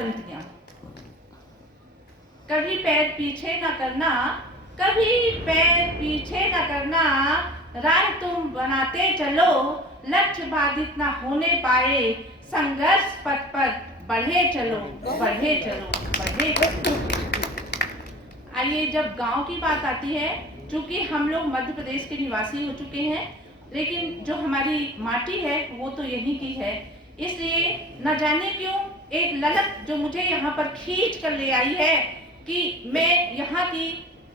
पंक्तियां। कभी पैर पीछे न करना, कभी पैर पीछे न करना, राह तुम बनाते चलो, लक्ष्य बाधित न होने पाए, संघर्ष पथ पर बढ़े चलो, बढ़े चलो, बढ़े चलो। आइए, जब गांव की बात आती है, चूंकि हम लोग मध्य प्रदेश के निवासी हो चुके हैं, लेकिन जो हमारी माटी है वो तो यहीं की है, इसलिए न जाने क्यों एक ललक जो मुझे यहाँ पर खींच कर ले आई है कि मैं यहाँ की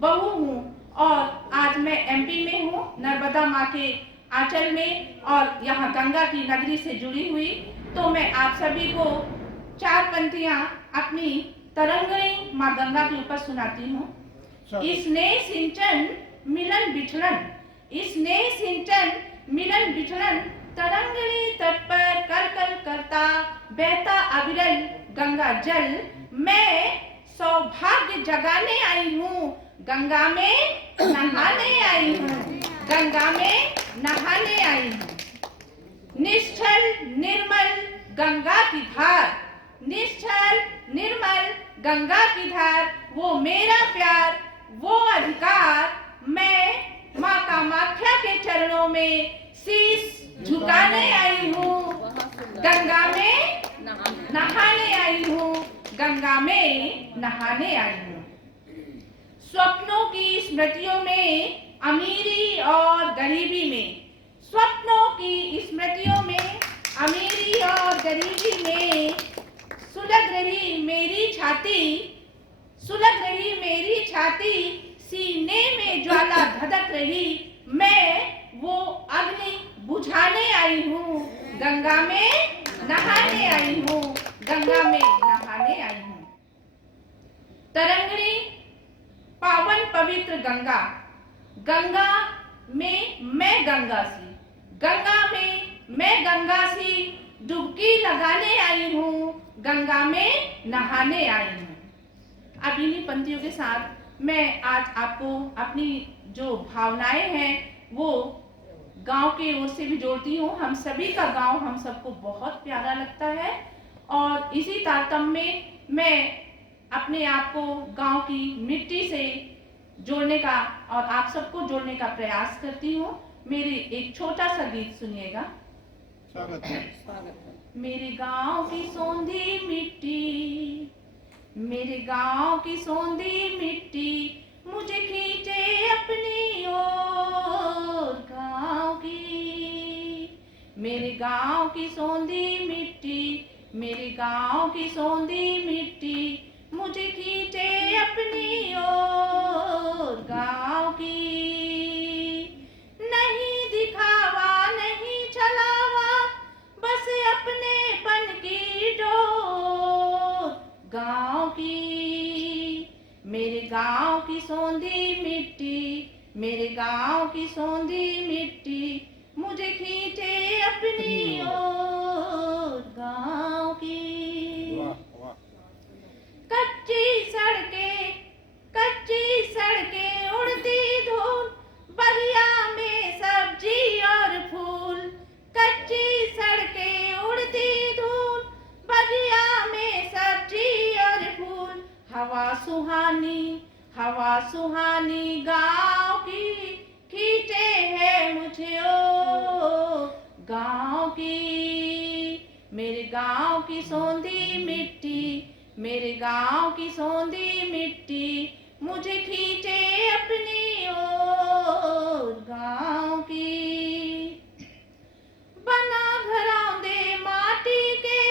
बहू हूँ और आज मैं एमपी में हूँ, नर्मदा माँ के आंचल में, और यहाँ गंगा की नगरी से जुड़ी हुई। तो मैं आप सभी को 4 पंक्तियाँ अपनी तरंगणी माँ गंगा के ऊपर सुनाती हूँ। स्नेह सिंचन मिलन बिछड़न, स्नेह सिंचन मिलन बिछड़न, तरंगणी तट पर कर कर करता बहता अविरल गंगा जल, मैं सौभाग्य जगाने आई हूँ, गंगा में नहाने आई हूँ, गंगा में नहाने आई हूँ। निश्चल निर्मल गंगा की धार, निश्चल निर्मल गंगा की धार, वो मेरा प्यार, वो अधिकार, मैं माँ कामाख्या के चरणों में शीश झुकाने आई हूँ, गंगा में नहाने आई हूँ, गंगा में नहाने आई हूँ। स्वप्नों की स्मृतियों में, अमीरी और गरीबी में, स्वप्नों की स्मृतियों में, अमीरी और गरीबी में, सुलग रही मेरी छाती, सुलग रही मेरी छाती, सीने में ज्वाला धधक रही, मैं वो अग्नि बुझाने आई हूँ, गंगा में नहाने आई हूँ, गंगा में नहाने आई हूँ। तरंगणी पावन पवित्र गंगा, गंगा में मैं गंगा सी, गंगा में मैं गंगा सी, डुबकी लगाने आई हूँ, गंगा में नहाने आई हूँ। अब इन्हीं पंक्तियों के साथ मैं आज आपको अपनी जो भावनाएं हैं वो गांव के ओर से भी जोड़ती हूँ। हम सभी का गांव हम सबको बहुत प्यारा लगता है और इसी तारतम्य में मैं अपने आप को गांव की मिट्टी से जोड़ने का और आप सबको जोड़ने का प्रयास करती हूँ। मेरी एक छोटा सा गीत सुनिएगा। स्वागत है। मेरे गांव की सौंधी मिट्टी, मेरे गांव की सौंधी मिट्टी, मुझे खींचे अपनी ओर गांव की। मेरे गांव की सौंधी मिट्टी, मेरे गांव की सौंधी मिट्टी, मुझे खींचे अपनी ओर गांव की। नहीं दिखावा नहीं छलावा, बस अपनेपन की डोर गांव की। मेरे गांव की सौंधी मिट्टी, मेरे गांव की सौंधी मिट्टी, मुझे खींचे अपनी ओर गांव की। कच्ची सड़कें, कच्ची सड़कें, उड़ती धूल, बगिया में सब्जी और फूल। कच्ची सड़कें, उड़ती धूल, बगिया में सब्जी और फूल। हवा सुहानी, हवा सुहानी गांव की, खींचे है मुझे ओ गांव की। मेरे गांव की सौंधी मिट्टी, मेरे गांव की सौंधी मिट्टी, मुझे खींचे अपनी ओर गांव की। बना घरौंदे माटी के,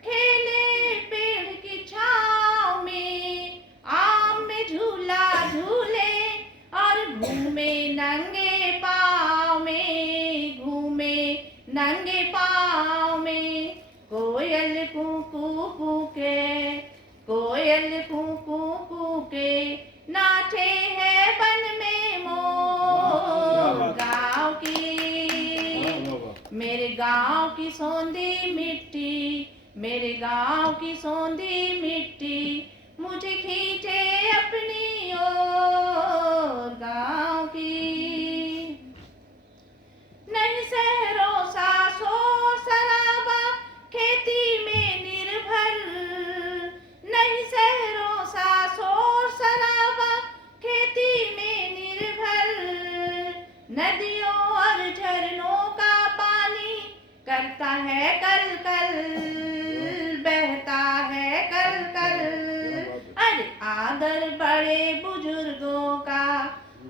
खेले पेड़ की छाँव में, आम में झूला झूले और घूमे नंगे पाँव में, घूमे नंगे पाँव में। कोयल कूकू कूके, कोयल कूकू कूके, नाचे है वन में मोर गाँव की। मेरे गाँव की सौंधी मिट्टी, मेरे गाँव की सौंधी मिट्टी, मुझे खींचे अपनी ओर गाँव की। नहीं शहरों सा शोर शराबा, खेती में निर्भर, कल बहता है कल कल। अरे आदर बड़े बुजुर्गों का,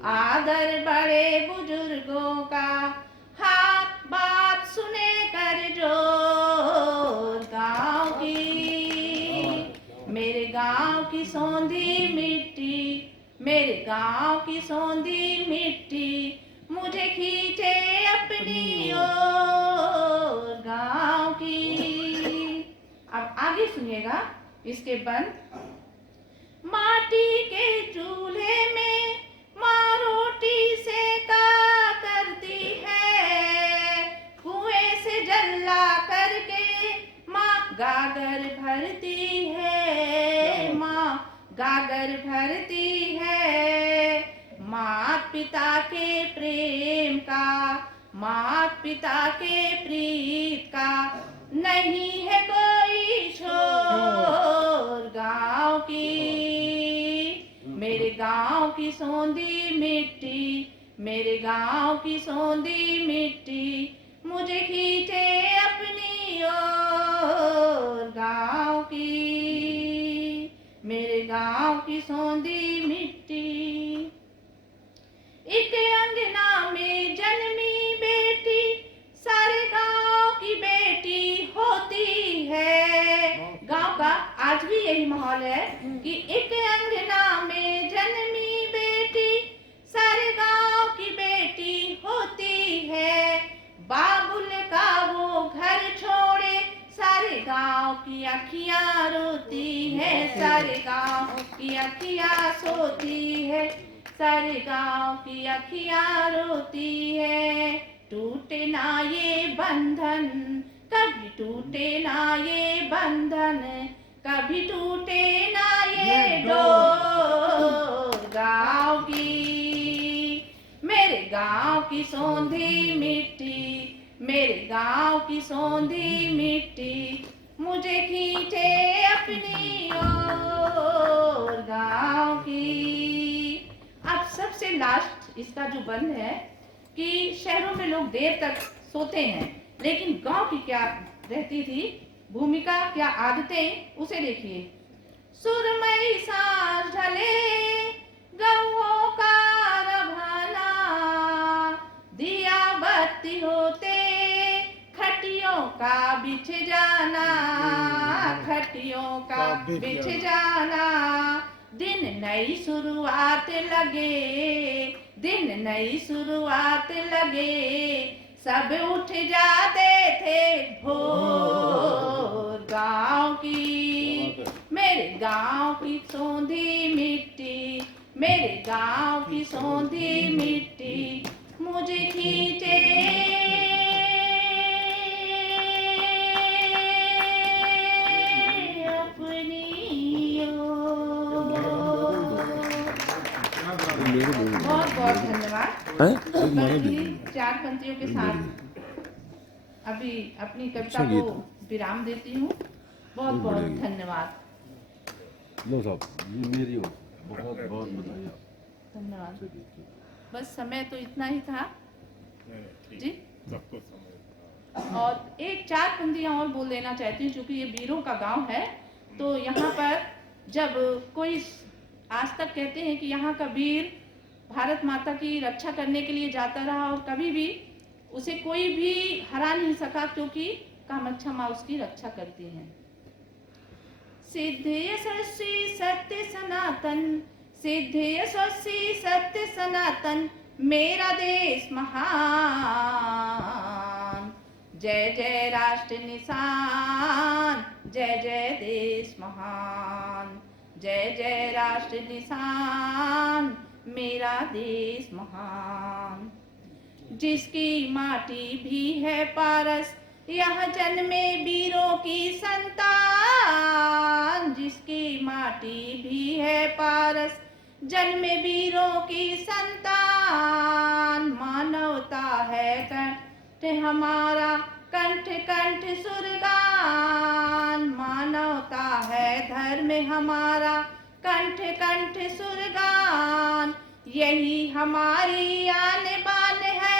आदर बड़े बुजुर्गों का, हाथ बात सुने कर जोर। गाँव की मेरे गाँव की सौंधी मिट्टी, मेरे गाँव की सौंधी मिट्टी मुझे खींचे अपनी ओर। गाँव की। अब आगे सुनिएगा इसके बंद। माटी के चूल्हे में माँ रोटी सेका करती है, कुएं से जल ला करके माँ गागर भरती है, माँ गागर भरती है। मात पिता के प्रेम का, मात पिता के प्रीत का नहीं है कोई छोर। गाँव की मेरे गाँव की सौंधी मिट्टी, मेरे गाँव की सौंधी मिट्टी मुझे खींचे अपनी ओर। गाँव की मेरे गाँव की सौंधी मिट्टी। एक अंगना में जन्मी बेटी सारे गांव की बेटी होती है। गांव का आज भी यही माहौल है कि एक अंगना में जन्मी बेटी सारे गांव की बेटी होती है। बाबुल का वो घर छोड़े सारे गांव की अखियां रोती है, सारे गांव की अखियां सोती है, सारे गांव की अखियां रोती है। टूटे ना ये बंधन, कभी टूटे ना ये बंधन, कभी टूटे ना ये डोर। गांव की मेरे गांव की सौंधी मिट्टी, मेरे गांव की सौंधी मिट्टी मुझे खींचे अपनी ओर। गांव की। अब सबसे लास्ट इसका जो बंद है कि शहरों में लोग देर तक सोते हैं, लेकिन गांव की क्या रहती थी भूमिका, क्या आदतें, उसे देखिए। सुरमई सांझ ढले गौओं का रभाना, दिया बत्ती होते खटियों का बिछ जाना, खटियों का बिछ जाना। दिन नई शुरुआत लगे, दिन नई शुरुआत लगे, सब उठ जाते थे भोर। गाँव की मेरे गाँव की सौंधी मिट्टी, मेरे गाँव की सौंधी मिट्टी मुझे खींचे बहुत बहुत धन्यवाद। चार पंक्तियों के साथ अभी अपनी कविता को विराम देती हूँ। बहुत बहुत धन्यवाद। लो साहब, ये मेरी हो, बहुत बहुत बधाई। धन्यवाद। बस समय तो इतना ही था जी। और एक चार पंक्तियाँ और बोल देना चाहती हूँ, क्योंकि ये वीरों का गांव है। तो यहाँ पर जब कोई आज तक कहते हैं कि यहाँ का वीर भारत माता की रक्षा करने के लिए जाता रहा और कभी भी उसे कोई भी हरा नहीं सका, क्योंकि कामाक्षा माँ उसकी रक्षा करती हैं। सिद्ध यशस्वी सत्य सनातन, सिद्ध यशस्वी सत्य सनातन, मेरा देश महान। जय जय राष्ट्र निशान, जय जय देश महान, जय जय राष्ट्र निशान, मेरा देश महान। जिसकी माटी भी है पारस, यहाँ जन्मे वीरों की संतान। जिसकी माटी भी है पारस, जन्मे वीरों की संतान। मानवता है कंठ हमारा, कंठ कंठ सुरगान। मानवता है धर्म हमारा, कंठ कंठ सुरगान। यही हमारी आन बान है,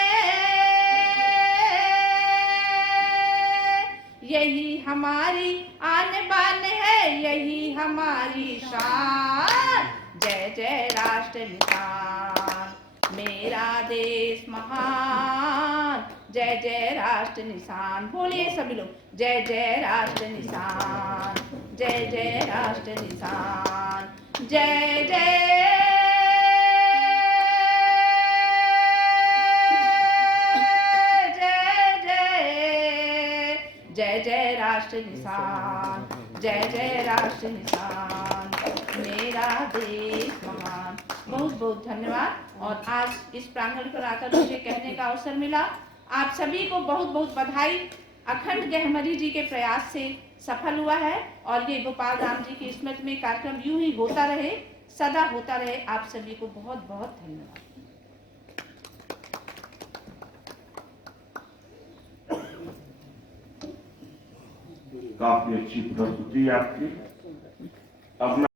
यही हमारी आन बान है, यही हमारी शान। जय जय राष्ट्र निशान, मेरा देश महान। जय जय राष्ट्र निशान, बोलिए सभी लोग, जय जय राष्ट्र निशान, जय जय राष्ट्र निशान, जय जय जय जय राष्ट्र निशान, जय जय राष्ट्र निशान, मेरा देश महान। बहुत बहुत धन्यवाद। और आज इस प्रांगण पर आकर मुझे कहने का अवसर मिला। आप सभी को बहुत बहुत बधाई। अखंड गहमरी जी के प्रयास से सफल हुआ है और ये गोपाल राम जी की स्मृति में कार्यक्रम यूं ही होता रहे, सदा होता रहे। आप सभी को बहुत बहुत धन्यवाद। काफी अच्छी प्रस्तुति आपकी। अब मैं